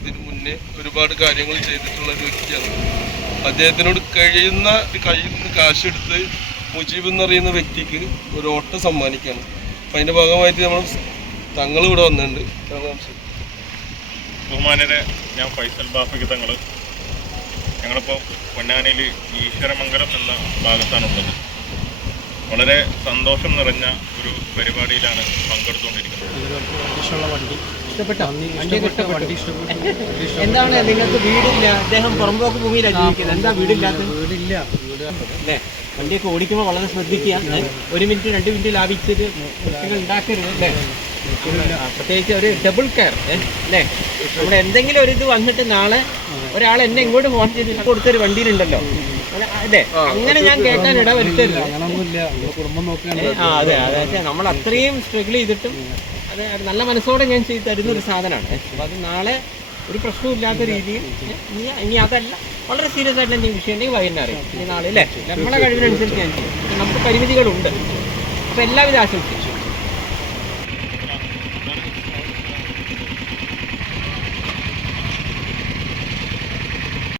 ഇതിനു മുന്നേ ഒരുപാട് കാര്യങ്ങൾ ചെയ്തിട്ടുള്ള ഒരു വ്യക്തിയാണ്. അദ്ദേഹത്തിനോട് കയ്യിൽ നിന്ന് കാശെടുത്ത് മുജീബ് എന്ന് പറയുന്ന വ്യക്തിക്ക് ഒരു ഓട്ടം സമ്മാനിക്കുകയാണ്. അപ്പം അതിൻ്റെ ഭാഗമായിട്ട് നമ്മൾ തങ്ങൾ ഇവിടെ വന്നിട്ടുണ്ട്. ബഹുമാനരെ, ഞാൻ ഫൈസൽ ബാഫിക്ക് തങ്ങൾ. ഞങ്ങളിപ്പോൾ പൊന്നാനിയിൽ ഈശ്വരമംഗലം എന്ന ഭാഗത്താണുള്ളത്. വളരെ സന്തോഷം നിറഞ്ഞ ഒരു പരിപാടിയിലാണ് പങ്കെടുത്തുകൊണ്ടിരിക്കുന്നത്. എന്താണ് നിങ്ങൾക്ക് വീടില്ല? അദ്ദേഹം പുറമ്പോക്ക് ഭൂമിയിലാണ് ജീവിക്കുന്നത്. എന്താ വീടില്ലാത്തത്? വീടില്ല അല്ലേ? വണ്ടിയൊക്കെ ഓടിക്കുമ്പോൾ വളരെ ശ്രദ്ധിക്കുക. 1 മിനിറ്റ് 2 മിനിറ്റ് ലാഭിച്ചിട്ട് കുട്ടികൾ ഉണ്ടാക്കരുത് അല്ലേ? പ്രത്യേകിച്ച് ഒരു ഡബിൾ കെയർ അല്ലേ? നമ്മുടെ എന്തെങ്കിലും ഒരു ഇത് വന്നിട്ട് നാളെ ഒരാൾ എന്നെ ഇങ്ങോട്ട് ഫോൺ ചെയ്ത് കൊടുത്തൊരു വണ്ടിയിലുണ്ടല്ലോ അതെ, അങ്ങനെ ഞാൻ കേൾക്കാൻ ഇടവരുത്തരുത്. അതെ അതെ, നമ്മൾ അത്രയും സ്ട്രഗിൾ ചെയ്തിട്ടും അത് നല്ല മനസ്സോടെ ഞാൻ ചെയ്ത് തരുന്നൊരു സാധനമാണ്. അപ്പോൾ അത് നാളെ ഒരു പ്രശ്നമില്ലാത്ത രീതിയിൽ ഇനി അതല്ല, വളരെ സീരിയസ് ആയിട്ട് എന്തെങ്കിലും വിഷയം ഉണ്ടെങ്കിൽ വൈകുന്നേരം അറിയാം. ഇനി നാളെ അല്ലേ, നമ്മളെ കഴിവിനനുസരിച്ച് ഞാൻ ചെയ്യും. നമുക്ക് പരിമിതികളുണ്ട്. അപ്പോൾ എല്ലാവിധ ആശംസിച്ചു.